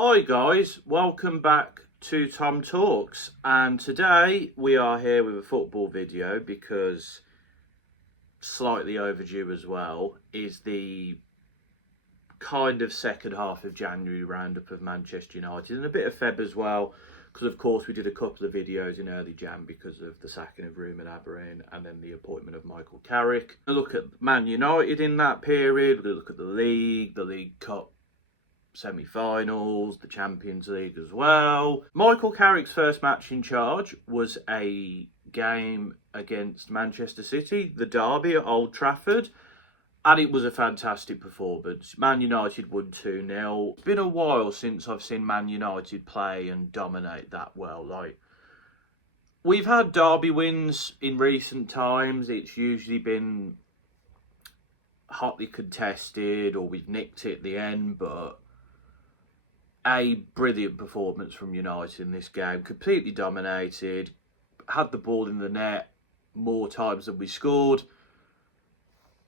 Hi guys, welcome back to TomTalks, and today we are here with a football video because slightly overdue as well is the kind of second half of January roundup of Manchester United and a bit of Feb as well, because of course we did a couple of videos in early Jan because of the sacking of Ruben Amorim and then the appointment of Michael Carrick. A look at Man United in that period, we'll look at the League Cup semi-finals, the Champions League as well. Michael Carrick's first match in charge was a game against Manchester City, the derby at Old Trafford, and it was a fantastic performance. Man United won 2-0. It's been a while since I've seen Man United play and dominate that well. We've had derby wins in recent times. It's usually been hotly contested or we've nicked it at the end, but a brilliant performance from United in this game. Completely dominated, had the ball in the net more times than we scored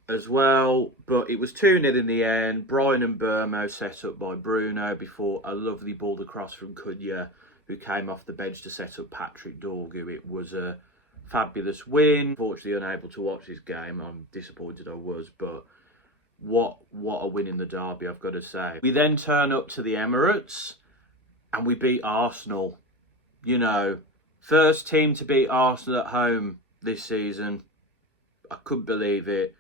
as well, but it was 2-0 in the end. Brian and Burmo set up by Bruno before a lovely ball across from Cunha, who came off the bench to set up Patrick Dorgu. It was a fabulous win. Fortunately unable to watch this game. I'm disappointed I was, but what a win in the derby, I've got to say. We then turn up to the Emirates and we beat Arsenal. You know, first team to beat Arsenal at home this season. I couldn't believe it.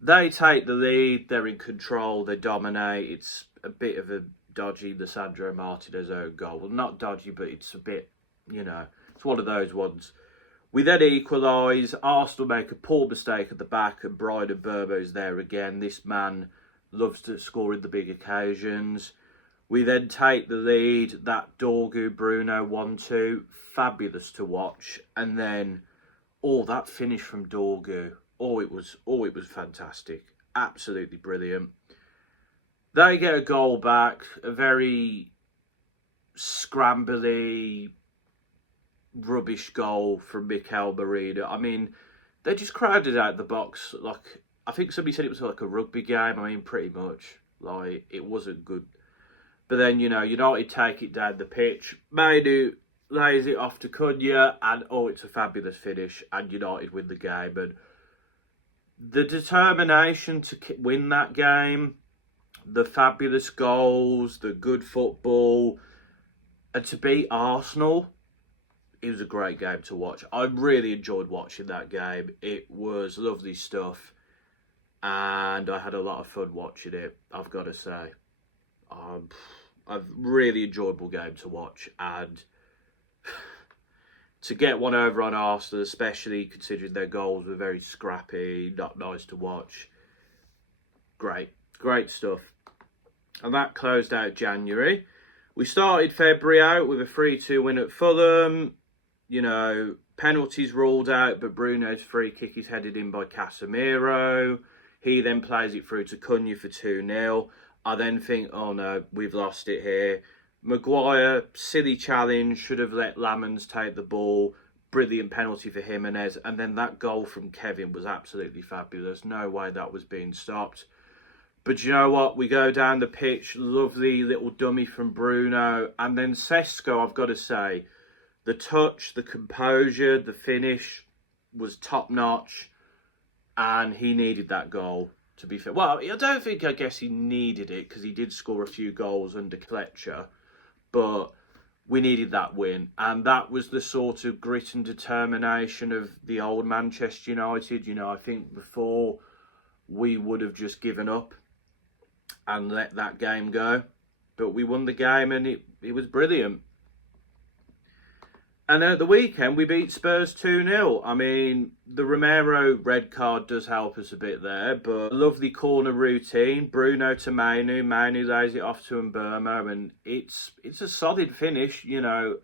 They take the lead, they're in control, they dominate. It's a bit of a dodgy Lisandro Martinez own goal. Well, not dodgy, but it's a bit, you know, it's one of those ones. We then equalise. Arsenal make a poor mistake at the back and Brian Mbeumo's there again. This man loves to score in the big occasions. We then take the lead. That Dorgu Bruno 1-2. Fabulous to watch. And then, that finish from Dorgu. It was fantastic. Absolutely brilliant. They get a goal back. A very scrambly, rubbish goal from Mikel Merino. I mean, they just crowded out the box. Like, I think somebody said it was like a rugby game. I mean, pretty much. Like, it wasn't good. But then, you know, United take it down the pitch. Manu lays it off to Cunha, and it's a fabulous finish, and United win the game. And the determination to win that game, the fabulous goals, the good football, and to beat Arsenal, it was a great game to watch. I really enjoyed watching that game. It was lovely stuff, and I had a lot of fun watching it, I've got to say. A really enjoyable game to watch, and to get one over on Arsenal, especially considering their goals were very scrappy, not nice to watch. Great stuff. And that closed out January. We started February out with a 3-2 win at Fulham. You know, penalties ruled out, but Bruno's free kick is headed in by Casemiro. He then plays it through to Cunha for 2-0. I then think, oh no, we've lost it here. Maguire, silly challenge, should have let Lamens take the ball. Brilliant penalty for Jimenez. And then that goal from Kevin was absolutely fabulous. No way that was being stopped. But you know what? We go down the pitch. Lovely little dummy from Bruno. And then Sesko, I've got to say, the touch, the composure, the finish was top notch. And he needed that goal, to be fair. Well, I guess he needed it because he did score a few goals under Fletcher. But we needed that win. And that was the sort of grit and determination of the old Manchester United. You know, I think before we would have just given up and let that game go. But we won the game and it was brilliant. And then at the weekend, we beat Spurs 2-0. I mean, the Romero red card does help us a bit there, but a lovely corner routine. Bruno to Manu. Manu lays it off to Mbeumo, and it's a solid finish. You know,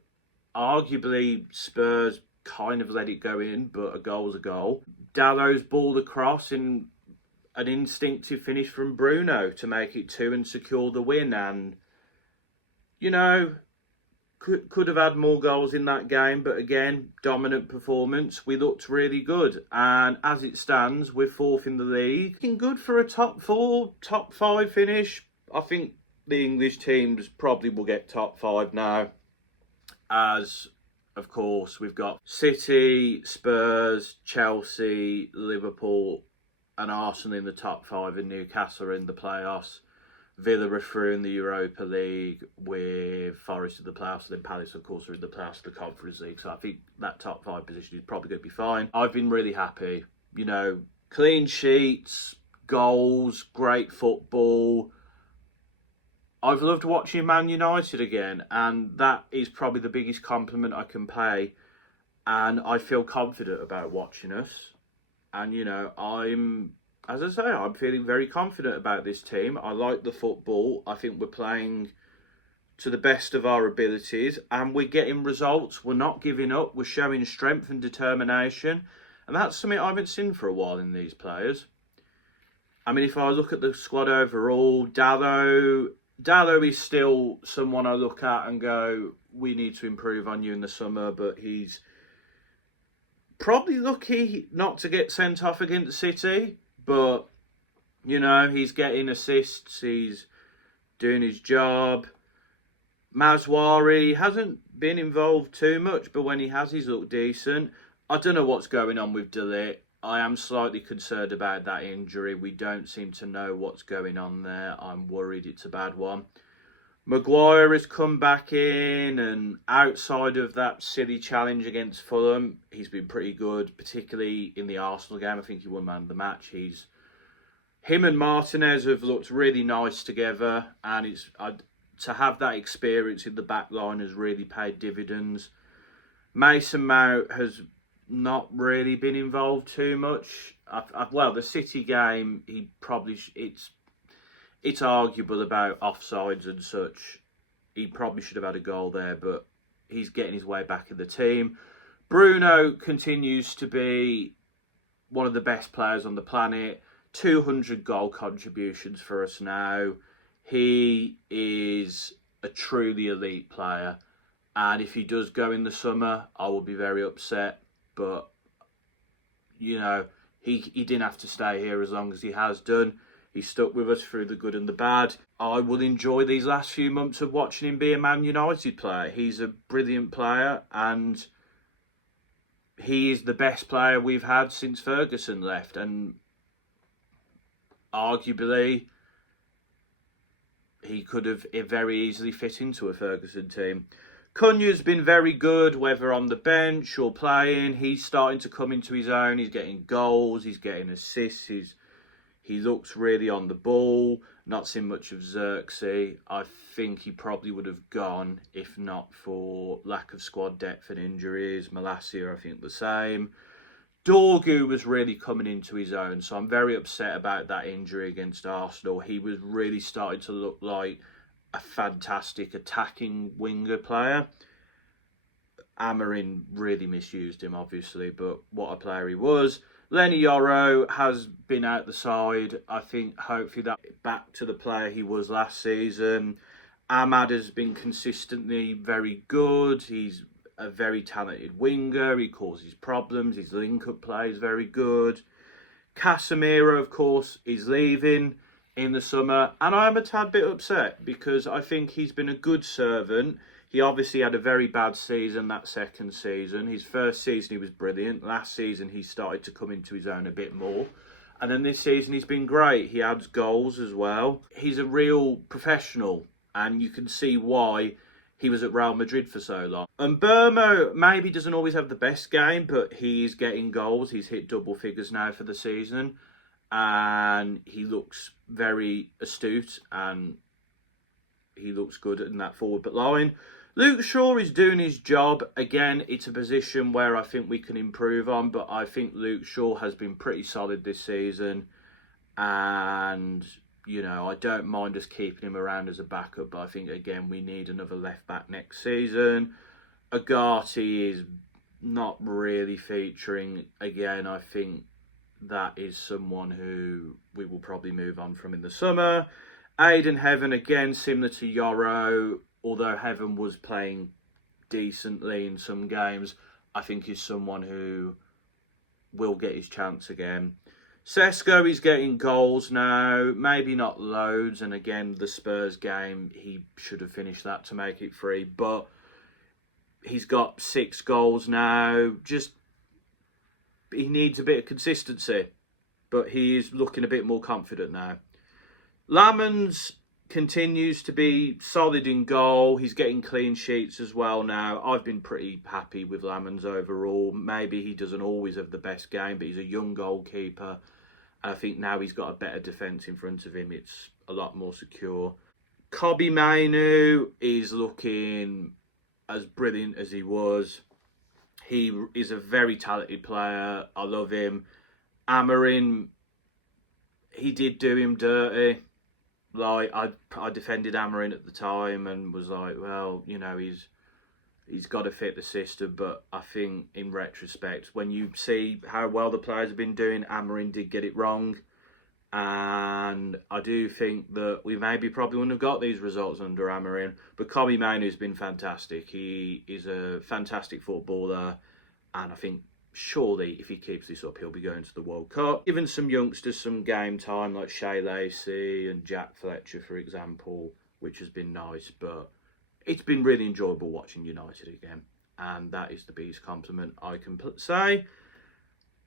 arguably Spurs kind of let it go in, but a goal's a goal. Dallow's ball across in an instinctive finish from Bruno to make it 2 and secure the win. And, you know, could have had more goals in that game, but again, dominant performance. We looked really good, and as it stands, we're 4th in the league. Looking good for a top 4, top 5 finish. I think the English teams probably will get top 5 now, as of course we've got City, Spurs, Chelsea, Liverpool and Arsenal in the top 5, and Newcastle are in the playoffs. Villa are through in the Europa League, with Forest in the playoffs, and then Palace, of course, are in the playoffs of the Conference League. So I think that top 5 position is probably going to be fine. I've been really happy. You know, clean sheets, goals, great football. I've loved watching Man United again, and that is probably the biggest compliment I can pay. And I feel confident about watching us. And, you know, as I say, I'm feeling very confident about this team. I like the football. I think we're playing to the best of our abilities, and we're getting results. We're not giving up. We're showing strength and determination. And that's something I haven't seen for a while in these players. I mean, if I look at the squad overall, Dallo is still someone I look at and go, we need to improve on you in the summer, but he's probably lucky not to get sent off against City. But, you know, he's getting assists, he's doing his job. Mazwari hasn't been involved too much, but when he has, he's looked decent. I don't know what's going on with De Ligt. I am slightly concerned about that injury. We don't seem to know what's going on there. I'm worried it's a bad one. Maguire has come back in, and outside of that silly challenge against Fulham, he's been pretty good, particularly in the Arsenal game. I think he won man of the match. Him and Martinez have looked really nice together, and to have that experience in the back line has really paid dividends. Mason Mount has not really been involved too much. The City game, he probably it's arguable about offsides and such. He probably should have had a goal there, but he's getting his way back in the team. Bruno continues to be one of the best players on the planet. 200 goal contributions for us now. He is a truly elite player. And if he does go in the summer, I will be very upset. But, you know, he didn't have to stay here as long as he has done. He stuck with us through the good and the bad. I will enjoy these last few months of watching him be a Man United player. He's a brilliant player, and he is the best player we've had since Ferguson left. And arguably, he could have very easily fit into a Ferguson team. Cunha's been very good, whether on the bench or playing. He's starting to come into his own. He's getting goals, he's getting assists, he looks really on the ball. Not seen much of Xerxes. I think he probably would have gone if not for lack of squad depth and injuries. Malacia, I think, the same. Dorgu was really coming into his own, so I'm very upset about that injury against Arsenal. He was really starting to look like a fantastic attacking winger player. Amarin really misused him, obviously, but what a player he was. Lenny Yoro has been out the side. I think hopefully that back to the player he was last season. Ahmad has been consistently very good. He's a very talented winger. He causes problems. His link-up play is very good. Casemiro, of course, is leaving in the summer, and I am a tad bit upset because I think he's been a good servant. He obviously had a very bad season that second season. His first season he was brilliant. Last season he started to come into his own a bit more. And then this season he's been great. He adds goals as well. He's a real professional, and you can see why he was at Real Madrid for so long. And Burmo maybe doesn't always have the best game, but he's getting goals. He's hit double figures now for the season. And he looks very astute, and he looks good in that forward line. Luke Shaw is doing his job. Again, it's a position where I think we can improve on, but I think Luke Shaw has been pretty solid this season. And, you know, I don't mind us keeping him around as a backup, but I think, again, we need another left-back next season. Agati is not really featuring. Again, I think that is someone who we will probably move on from in the summer. Aidan Heaven, again, similar to Yoro, although Heaven was playing decently in some games, I think is someone who will get his chance again. Sesko is getting goals now, maybe not loads, and again, the Spurs game, he should have finished that to make it 3, but he's got 6 goals now. Just, he needs a bit of consistency, but he is looking a bit more confident now. Lamans continues to be solid in goal. He's getting clean sheets as well now. I've been pretty happy with Lamans overall. Maybe he doesn't always have the best game, but he's a young goalkeeper. I think now he's got a better defence in front of him. It's a lot more secure. Kobbie Mainoo is looking as brilliant as he was. He is a very talented player. I love him. Amarin, he did do him dirty. Like, I defended Amarin at the time and was like, well, you know, he's got to fit the system. But I think in retrospect, when you see how well the players have been doing, Amarin did get it wrong. And I do think that we maybe probably wouldn't have got these results under Amarin. But Kobbie Mainoo has been fantastic. He is a fantastic footballer. And I think surely if he keeps this up, he'll be going to the World Cup. Given some youngsters some game time, like Shea Lacey and Jack Fletcher, for example, which has been nice. But it's been really enjoyable watching United again. And that is the biggest compliment I can say.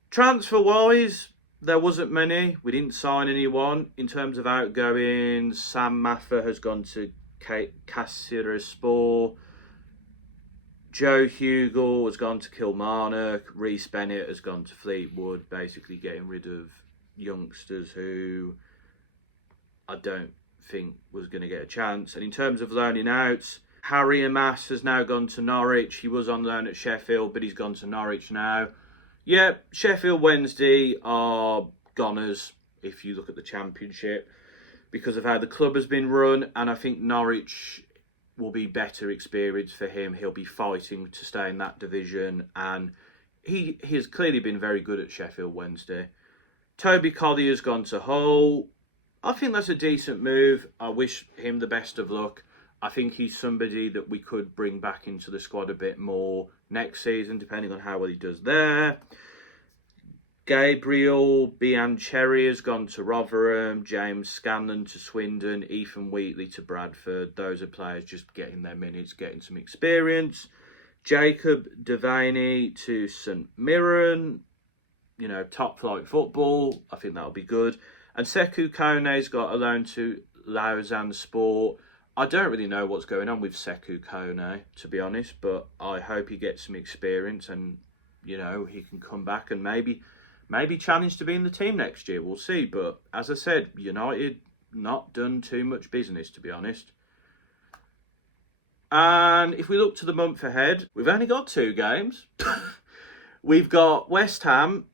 Transfer-wise, there wasn't many. We didn't sign anyone. In terms of outgoings, Sam Maffa has gone to Kayserispor. Joe Hugel has gone to Kilmarnock. Reece Bennett has gone to Fleetwood, basically getting rid of youngsters who I don't think was going to get a chance. And in terms of loaning out, Harry Amass has now gone to Norwich. He was on loan at Sheffield, but he's gone to Norwich now. Yeah, Sheffield Wednesday are goners if you look at the Championship because of how the club has been run, and I think Norwich will be better experience for him. He'll be fighting to stay in that division, and he has clearly been very good at Sheffield Wednesday. Toby Collier's gone to Hull. I think that's a decent move. I wish him the best of luck. I think he's somebody that we could bring back into the squad a bit more next season, depending on how well he does there. Gabriel Biancheri has gone to Rotherham. James Scanlon to Swindon. Ethan Wheatley to Bradford. Those are players just getting their minutes, getting some experience. Jacob Devaney to St Mirren. You know, top flight football. I think that'll be good. And Sekou Kone's got a loan to Lausanne Sport. I don't really know what's going on with Sekou Kone, to be honest, but I hope he gets some experience and, you know, he can come back and maybe challenge to be in the team next year. We'll see. But as I said, United not done too much business, to be honest. And if we look to the month ahead, we've only got 2 games. We've got West Ham,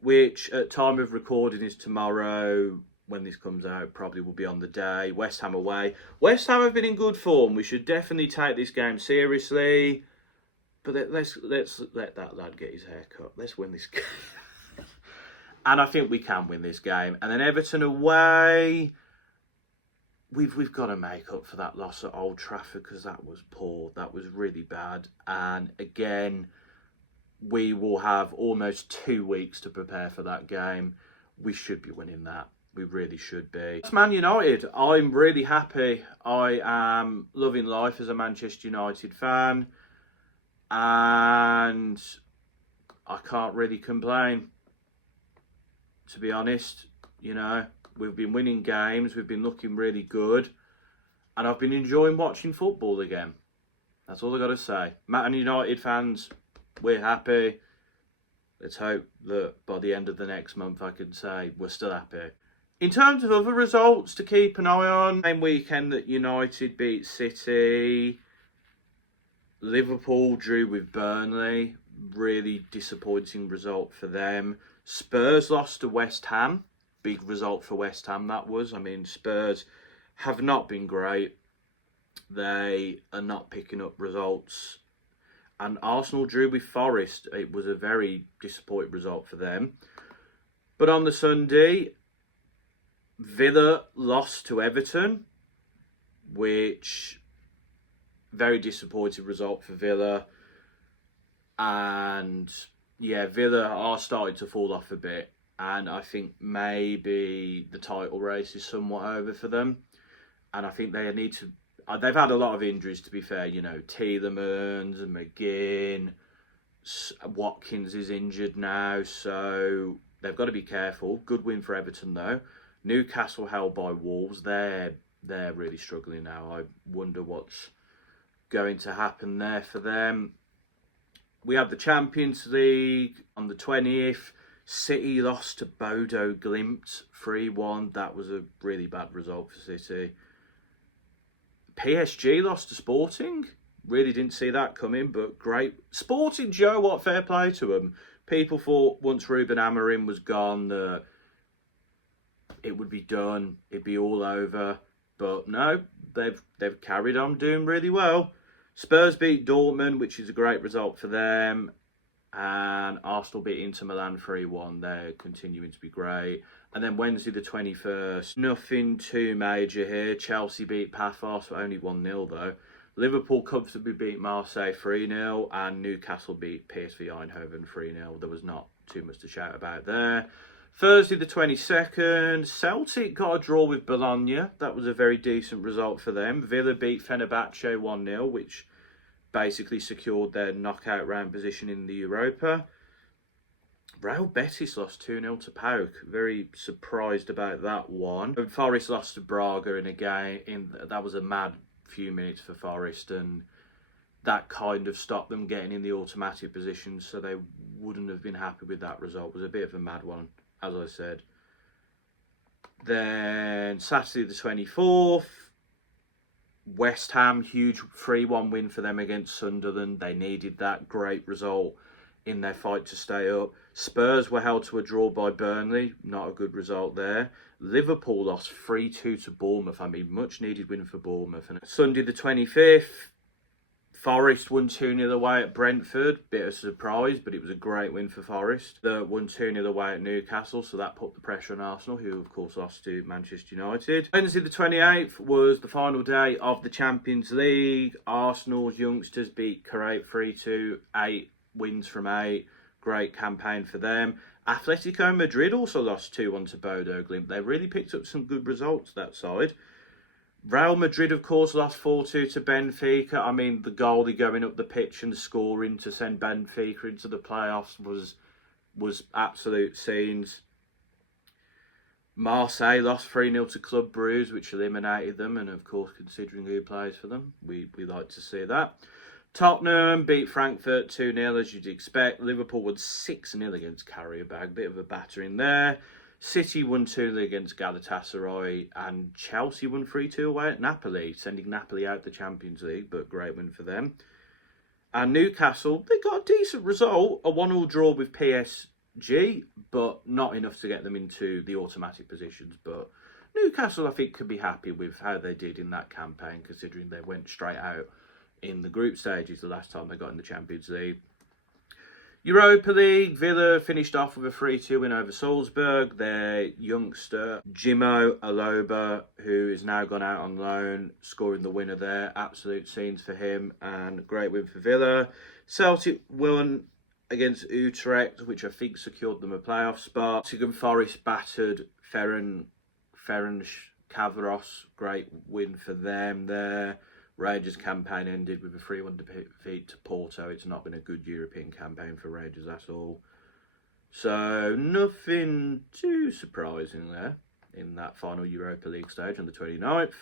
which at time of recording is tomorrow. When this comes out, probably will be on the day. West Ham away. West Ham have been in good form. We should definitely take this game seriously. But let's let that lad get his hair cut. Let's win this game. And I think we can win this game. And then Everton away. We've got to make up for that loss at Old Trafford because that was poor. That was really bad. And again, we will have almost 2 weeks to prepare for that game. We should be winning that. We really should be. It's Man United. I'm really happy. I am loving life as a Manchester United fan. And I can't really complain. To be honest, you know, we've been winning games. We've been looking really good. And I've been enjoying watching football again. That's all I've got to say. Man United fans, we're happy. Let's hope that by the end of the next month I can say we're still happy. In terms of other results to keep an eye on, same weekend that United beat City, Liverpool drew with Burnley, really disappointing result for them. Spurs lost to West Ham, big result for West Ham that was. I mean, Spurs have not been great. They are not picking up results. And Arsenal drew with Forest. It was a very disappointing result for them. But on the Sunday, Villa lost to Everton, which very disappointing result for Villa. And yeah, Villa are starting to fall off a bit. and I think maybe the title race is somewhat over for them. And I think they need to. They've had a lot of injuries, to be fair. You know, Tielemans and McGinn. Watkins is injured now, so they've got to be careful. Good win for Everton though. Newcastle held by Wolves. They're really struggling now. I wonder what's going to happen there for them. We had the Champions League on the 20th. City lost to Bodo Glimt 3-1. That was a really bad result for City. PSG lost to Sporting. Really didn't see that coming, but great. Sporting, Joe, what fair play to them. People thought once Ruben Amorim was gone that it would be done, it'd be all over. But no, they've carried on doing really well. Spurs beat Dortmund, which is a great result for them. And Arsenal beat Inter Milan 3-1. They're continuing to be great. And then Wednesday the 21st, nothing too major here. Chelsea beat Paphos, only 1-0 though. Liverpool comfortably beat Marseille 3-0 and Newcastle beat PSV Eindhoven 3-0. There was not too much to shout about there. Thursday the 22nd, Celtic got a draw with Bologna. That was a very decent result for them. Villa beat Fenerbahce 1-0, which basically secured their knockout round position in the Europa. Real Betis lost 2-0 to PAOK. Very surprised about that one. And Forest lost to Braga in a game. That was a mad few minutes for Forest, and that kind of stopped them getting in the automatic position, so they wouldn't have been happy with that result. It was a bit of a mad one, as I said. Then Saturday the 24th, West Ham, huge 3-1 win for them against Sunderland. They needed that great result in their fight to stay up. Spurs were held to a draw by Burnley. Not a good result there. Liverpool lost 3-2 to Bournemouth. I mean, much needed win for Bournemouth. And Sunday the 25th, Forest won 2-0 away at Brentford. Bit of a surprise, but it was a great win for Forest. They won 2-0 away at Newcastle, so that put the pressure on Arsenal, who of course lost to Manchester United. Wednesday the 28th was the final day of the Champions League. Arsenal's youngsters beat Kuwait 3-2, 8 wins from 8. Great campaign for them. Atletico Madrid also lost 2-1 to Bodo Glimt. They really picked up some good results that side. Real Madrid, of course, lost 4-2 to Benfica. I mean, the goalie going up the pitch and scoring to send Benfica into the playoffs was absolute scenes. Marseille lost 3-0 to Club Brugge, which eliminated them. And, of course, considering who plays for them, we like to see that. Tottenham beat Frankfurt 2-0, as you'd expect. Liverpool won 6-0 against Karabakh. Bit of a battering there. City won 2-0 against Galatasaray. And Chelsea won 3-2 away at Napoli, sending Napoli out the Champions League, but great win for them. And Newcastle, they got a decent result. A 1-1 draw with PSG, but not enough to get them into the automatic positions. But Newcastle, I think, could be happy with how they did in that campaign, considering they went straight out in the group stages the last time they got in the Champions League. Europa League, Villa finished off with a 3-2 win over Salzburg. Their youngster, Jimo Aloba, who is now gone out on loan, scoring the winner there. Absolute scenes for him and great win for Villa. Celtic won against Utrecht, which I think secured them a playoff spot. Nottingham Forest battered Ferencváros. Great win for them there. Rangers' campaign ended with a 3-1 defeat to Porto. It's not been a good European campaign for Rangers at all. So nothing too surprising there in that final Europa League stage on the 29th.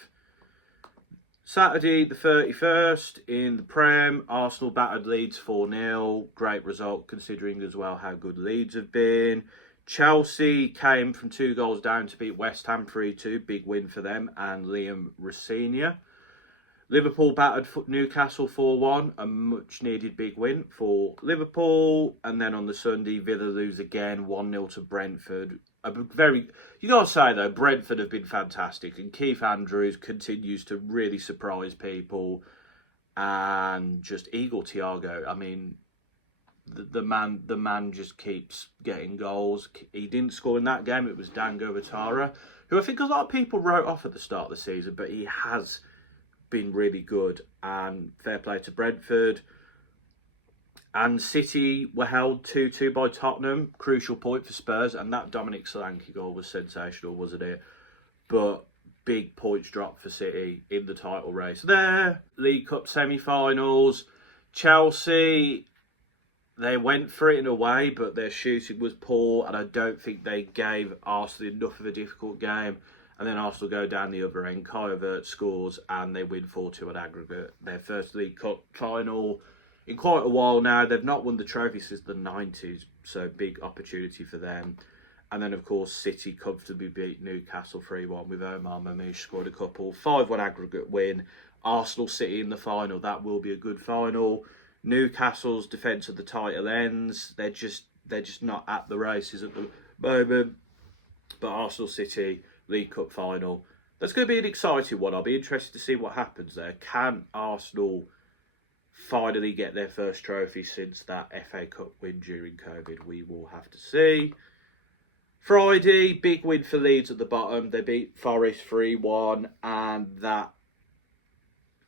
Saturday the 31st in the Prem, Arsenal battered Leeds 4-0. Great result considering as well how good Leeds have been. Chelsea came from 2 goals down to beat West Ham 3-2. Big win for them and Liam Rosenior. Liverpool battered Newcastle 4-1, a much-needed big win for Liverpool. And then on the Sunday, Villa lose again, 1-0 to Brentford. You got to say, though, Brentford have been fantastic. And Keith Andrews continues to really surprise people. And just Igor Thiago, I mean, the man just keeps getting goals. He didn't score in that game. It was Dango Ouattara, who I think a lot of people wrote off at the start of the season, but he has been really good, and fair play to Brentford. And City were held 2-2 by Tottenham. Crucial point for Spurs. And that Dominic Solanke goal was sensational, wasn't it? But big points drop for City in the title race. There, League Cup semi-finals. Chelsea, they went for it in a way, but their shooting was poor. And I don't think they gave Arsenal enough of a difficult game. And then Arsenal go down the other end. Kai Havertz scores and they win 4-2 at aggregate. Their first League Cup final in quite a while now. They've not won the trophy since the 90s, so big opportunity for them. And then, of course, City comfortably beat Newcastle 3-1 with Omar Mamouche scored a couple. 5-1 aggregate win. Arsenal City in the final. That will be a good final. Newcastle's defence of the title ends. They're just not at the races at the moment. But Arsenal City League Cup final. That's going to be an exciting one. I'll be interested to see what happens there. Can Arsenal finally get their first trophy since that FA Cup win during COVID? We will have to see. Friday, big win for Leeds at the bottom. They beat Forest 3-1 and that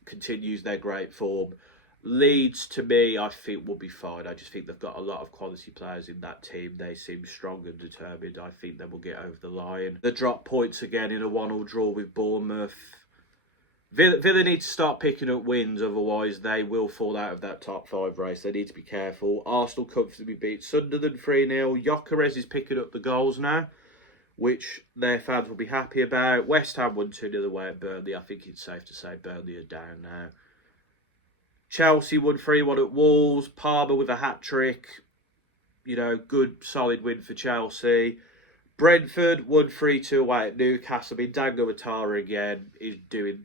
continues their great form. Leeds, to me, I think will be fine. I just think they've got a lot of quality players in that team. They seem strong and determined. I think they will get over the line. They drop points again in a 1-1 draw with Bournemouth. Villa need to start picking up wins, otherwise they will fall out of that top 5 race. They need to be careful. Arsenal comfortably beat Sunderland 3-0. Gyökeres is picking up the goals now, which their fans will be happy about. West Ham won 2-0 away at Burnley. I think it's safe to say Burnley are down now. Chelsea won 3-1 at Wolves. Palmer with a hat-trick. You know, good, solid win for Chelsea. Brentford won 3-2 away at Newcastle. I mean, Dango Ouattara again is doing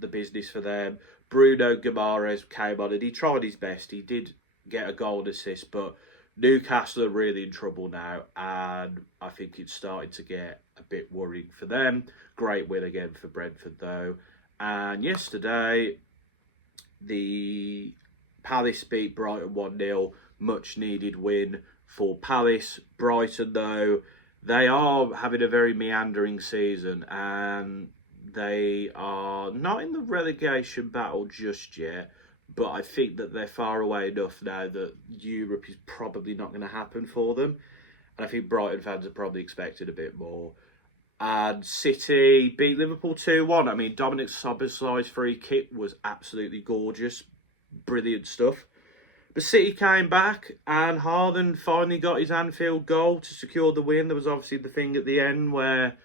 the business for them. Bruno Guimaraes came on and he tried his best. He did get a goal and assist, but Newcastle are really in trouble now, and I think it's starting to get a bit worrying for them. Great win again for Brentford, though. And yesterday, the Palace beat Brighton 1-0. Much needed win for Palace. Brighton, though, they are having a very meandering season, and they are not in the relegation battle just yet, but I think that they're far away enough now that Europe is probably not going to happen for them. And I think Brighton fans are probably expecting a bit more. And City beat Liverpool 2-1. I mean, Dominic Szoboszlai's free kick was absolutely gorgeous. Brilliant stuff. But City came back and Haaland finally got his Anfield goal to secure the win. There was obviously the thing at the end where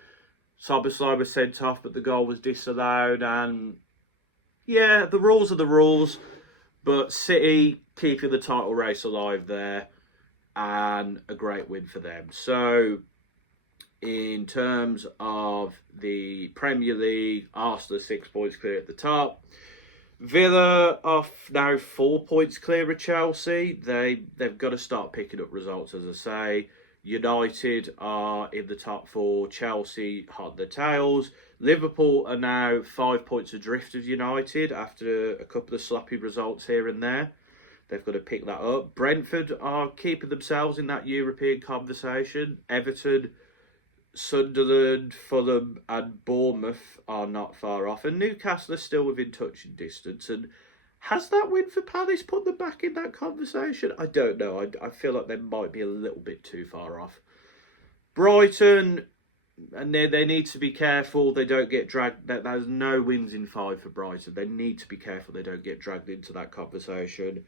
Szoboszlai was sent off, but the goal was disallowed. And yeah, the rules are the rules. But City keeping the title race alive there, and a great win for them. So, in terms of the Premier League, Arsenal 6 points clear at the top. Villa are now 4 points clear of Chelsea. They've got to start picking up results, as I say. United are in the top 4. Chelsea hot their tails. Liverpool are now 5 points adrift of United after a couple of sloppy results here and there. They've got to pick that up. Brentford are keeping themselves in that European conversation. Everton, Sunderland, Fulham and Bournemouth are not far off. And Newcastle are still within touching distance. And has that win for Palace put them back in that conversation? I don't know. I feel like they might be a little bit too far off. Brighton, and they need to be careful they don't get dragged. There's no wins in 5 for Brighton. They need to be careful they don't get dragged into that conversation.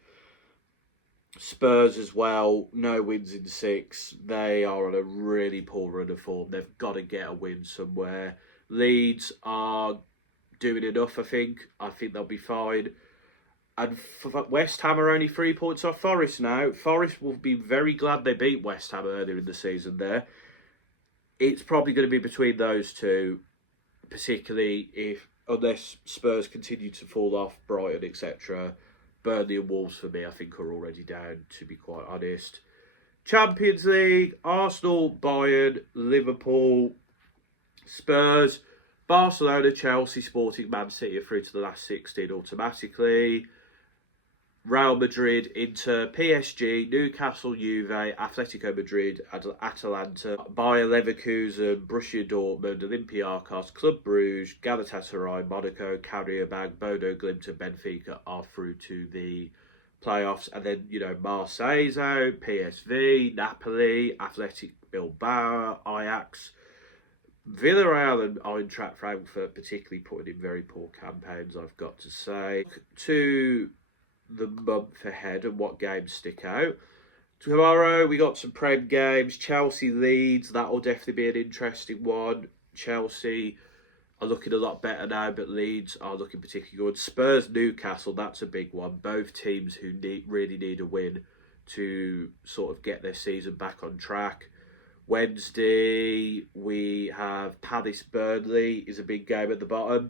Spurs as well, no wins in 6. They are on a really poor run of form. They've got to get a win somewhere. Leeds are doing enough, I think. I think they'll be fine. And West Ham are only 3 points off Forest now. Forest will be very glad they beat West Ham earlier in the season there. It's probably going to be between those two, particularly unless Spurs continue to fall off, Brighton, etc. Burnley and Wolves, for me, I think are already down, to be quite honest. Champions League, Arsenal, Bayern, Liverpool, Spurs, Barcelona, Chelsea, Sporting, Man City are through to the last 16 automatically. Real Madrid, Inter, PSG, Newcastle, Juve, Atletico Madrid, Atalanta, Bayer Leverkusen, Borussia Dortmund, Olympiacos, Club Brugge, Galatasaray, Monaco, Karabag, Bodo Glimt and Benfica are through to the playoffs. And then, Marseille's out, PSV, Napoli, Athletic Bilbao, Ajax, Villarreal and Eintracht Frankfurt particularly putting in very poor campaigns, I've got to say. To the month ahead and what games stick out. Tomorrow we got some Prem games. Chelsea Leeds, that'll definitely be an interesting one. Chelsea are looking a lot better now, but Leeds are looking particularly good. Spurs Newcastle, that's a big one. Both teams who really need a win to sort of get their season back on track. Wednesday, we have Palace Burnley, is a big game at the bottom.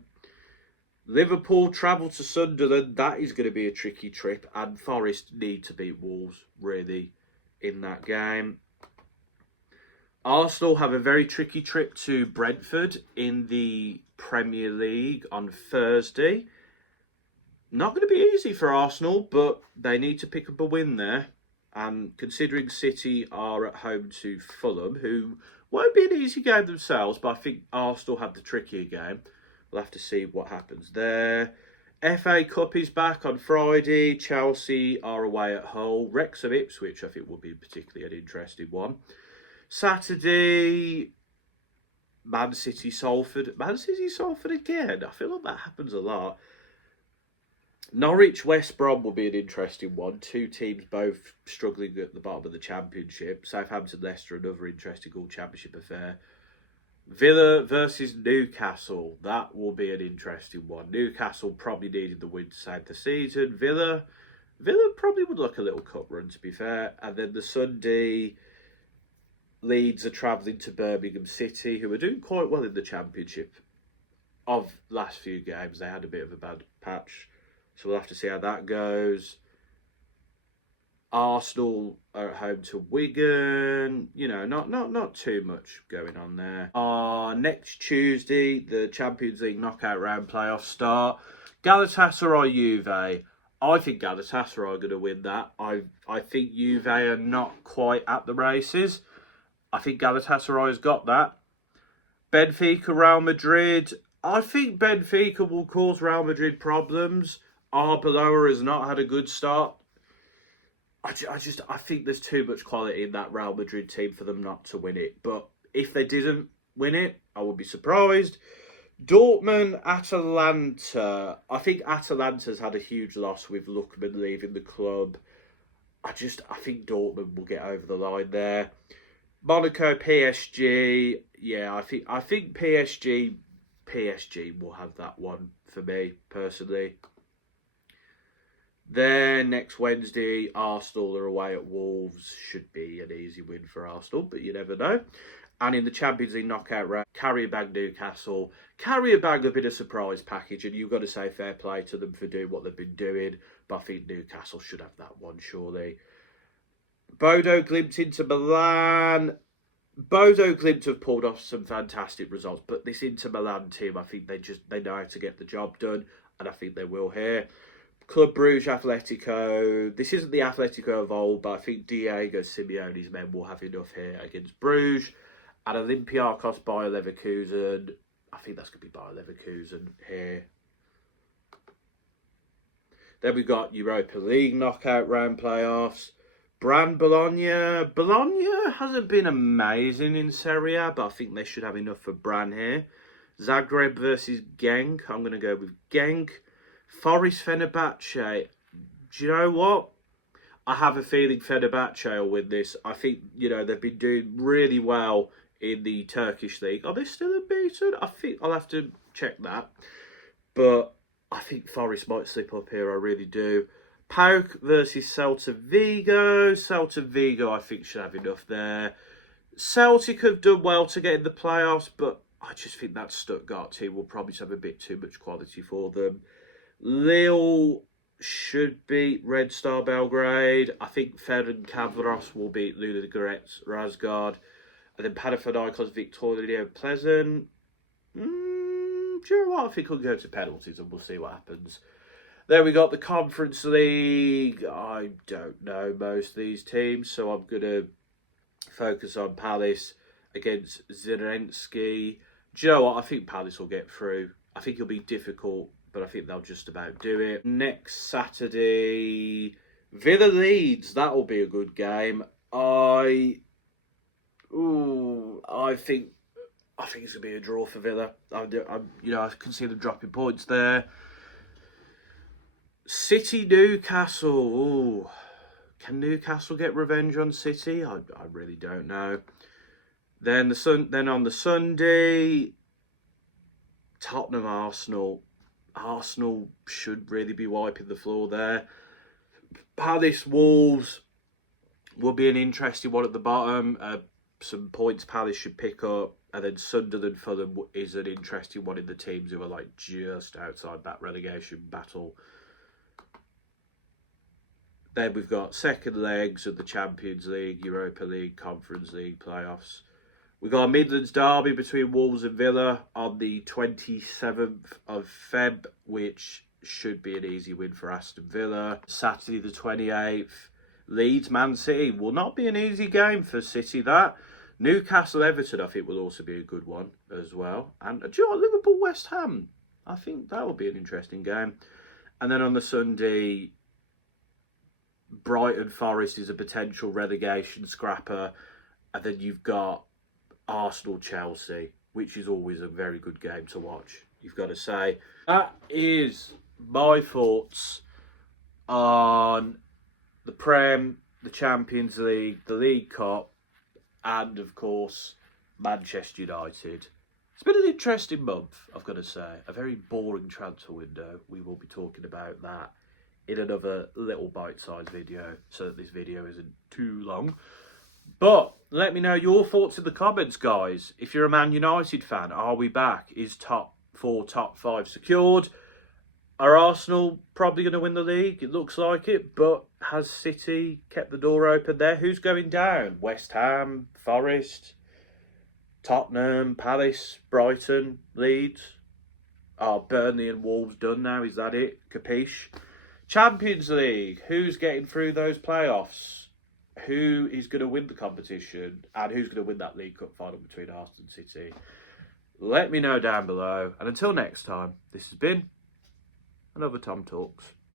Liverpool travel to Sunderland, that is going to be a tricky trip. And Forest need to beat Wolves, really, in that game. Arsenal have a very tricky trip to Brentford in the Premier League on Thursday. Not going to be easy for Arsenal, but they need to pick up a win there. And considering City are at home to Fulham, who won't be an easy game themselves, but I think Arsenal have the trickier game. We'll have to see what happens there. FA Cup is back on Friday. Chelsea are away at Hull. Wrexham Ipswich, I think, will be particularly an interesting one. Saturday, Man City Salford. Man City Salford again. I feel like that happens a lot. Norwich West Brom will be an interesting one. Two teams both struggling at the bottom of the Championship. Southampton Leicester, another interesting all Championship affair. Villa versus Newcastle. That will be an interesting one. Newcastle probably needed the win to save the season. Villa probably would like a little cup run, to be fair. And then the Sunday, Leeds are travelling to Birmingham City, who are doing quite well in the Championship. Of last few games, they had a bit of a bad patch. So we'll have to see how that goes. Arsenal are at home to Wigan. Not too much going on there. Next Tuesday, the Champions League knockout round playoffs start. Galatasaray Juve. I think Galatasaray are going to win that. I think Juve are not quite at the races. I think Galatasaray has got that. Benfica Real Madrid. I think Benfica will cause Real Madrid problems. Arbeloa has not had a good start. I think there's too much quality in that Real Madrid team for them not to win it. But if they didn't win it, I would be surprised. Dortmund, Atalanta. I think Atalanta's had a huge loss with Lookman leaving the club. I think Dortmund will get over the line there. Monaco, PSG. Yeah, I think PSG will have that one for me, personally. Then next Wednesday, Arsenal are away at Wolves. Should be an easy win for Arsenal, but you never know. And in the Champions League knockout round, Karabag Newcastle. Karabag have been a surprise package, and you've got to say fair play to them for doing what they've been doing. But I think Newcastle should have that one, surely. Bodo Glimt into Milan. Bodo Glimt have pulled off some fantastic results, but this Inter Milan team, I think they know how to get the job done, and I think they will here. Club Brugge Atletico. This isn't the Atletico of old, but I think Diego Simeone's men will have enough here against Bruges. And Olympiacos Bayer Leverkusen. I think that's going to be Bayer Leverkusen here. Then we've got Europa League knockout round playoffs. Bran Bologna. Bologna hasn't been amazing in Serie A, but I think they should have enough for Bran here. Zagreb versus Genk. I'm going to go with Genk. Forest Fenerbahce. Do you know what? I have a feeling Fenerbahce will win this. I think, they've been doing really well in the Turkish league. Are they still unbeaten? I think I'll have to check that. But I think Forest might slip up here. I really do. PAOK versus Celta Vigo. Celta Vigo, I think, should have enough there. Celtic have done well to get in the playoffs, but I just think that Stuttgart team will probably have a bit too much quality for them. Lille should beat Red Star Belgrade. I think Ferencvaros will beat Ludogorets Razgrad. And then Panathinaikos Victoria Pleasant. Do you know what? I think we'll go to penalties and we'll see what happens. There we got the Conference League. I don't know most of these teams, so I'm going to focus on Palace against Zrinjski. Do you know what? I think Palace will get through. I think it'll be difficult, but I think they'll just about do it. Next Saturday, Villa Leeds, that'll be a good game. I think it's gonna be a draw for Villa. I can see them dropping points there. City Newcastle. Ooh. Can Newcastle get revenge on City? I really don't know. Then on the Sunday, Tottenham Arsenal. Arsenal should really be wiping the floor there. Palace Wolves will be an interesting one at the bottom. Some points Palace should pick up. And then Sunderland Fulham is an interesting one in the teams who are like just outside that relegation battle. Then we've got second legs of the Champions League, Europa League, Conference League playoffs. We've got a Midlands derby between Wolves and Villa on the 27th of Feb, which should be an easy win for Aston Villa. Saturday the 28th, Leeds Man City will not be an easy game for City, that. Newcastle Everton, I think, will also be a good one as well. And do you know what? Liverpool West Ham, I think that will be an interesting game. And then on the Sunday, Brighton Forest is a potential relegation scrapper. And then you've got Arsenal Chelsea, which is always a very good game to watch, you've got to say. That is my thoughts on the Prem, the Champions League, the League Cup, and of course Manchester United. It's been an interesting month, I've got to say. A very boring transfer window. We will be talking about that in another little bite-sized video, so that this video isn't too long. But let me know your thoughts in the comments, guys. If you're a Man United fan, are we back? Is top 4, top 5 secured? Are Arsenal probably going to win the league? It looks like it, but has City kept the door open there? Who's going down? West Ham, Forest, Tottenham, Palace, Brighton, Leeds? Are Burnley and Wolves done now? Is that it? Capiche? Champions League. Who's getting through those playoffs? Who is going to win the competition? And who's going to win that League Cup final between Arsenal and City? Let me know down below. And until next time, this has been another Tom Talks.